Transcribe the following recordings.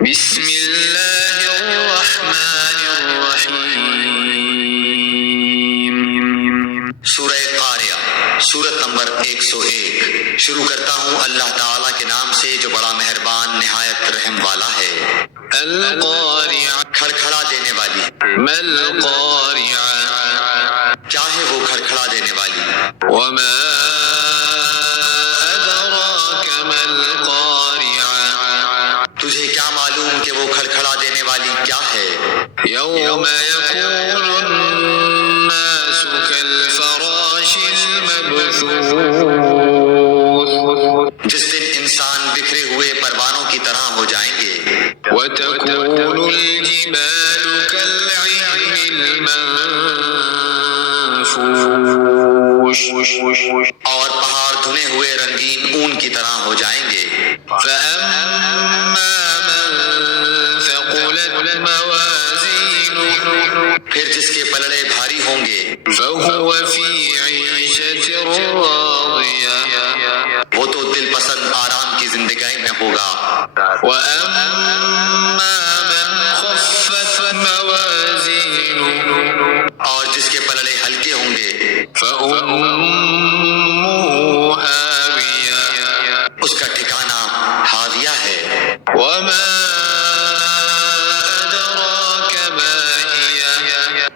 بسم اللہ الرحمن الرحیم۔ سورہ قاریہ، سورت نمبر 101۔ شروع کرتا ہوں اللہ تعالیٰ کے نام سے جو بڑا مہربان نہایت رحم والا ہے۔ القاریہ، کھڑکھڑا دینے والی۔ ما القاریہ، کیا ہے وہ کھڑکھڑا دینے والی؟ وما ادراک ما القاریہ، تجھے کیا معلوم کہ وہ کھڑکھڑا دینے والی کیا ہے؟ یوم یکون الناس کالفراش المبثوث، جس دن انسان بکھرے ہوئے پروانوں کی طرح ہو جائیں گے۔ وتکون الجبال کالعہن المنفوش، اور پہاڑ دھنے ہوئے رنگین اون کی طرح ہو جائیں گے۔ فأما من ثقلت موازینہ، پھر جس کے پلڑے بھاری ہوں گے۔ فہو فی عیشۃ راضیہ، وہ تو دل پسند آرام کی زندگی میں ہوگا۔ وأما من خفت موازینہ، اور جس کے پلڑے ہلکے ہوں گے۔ فأمہ ہاویہ، اس کا ٹھکانہ ہاویہ ہے۔ وما ادراک ما ہی،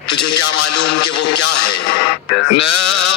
تجھے کیا معلوم کہ وہ کیا ہے؟ نار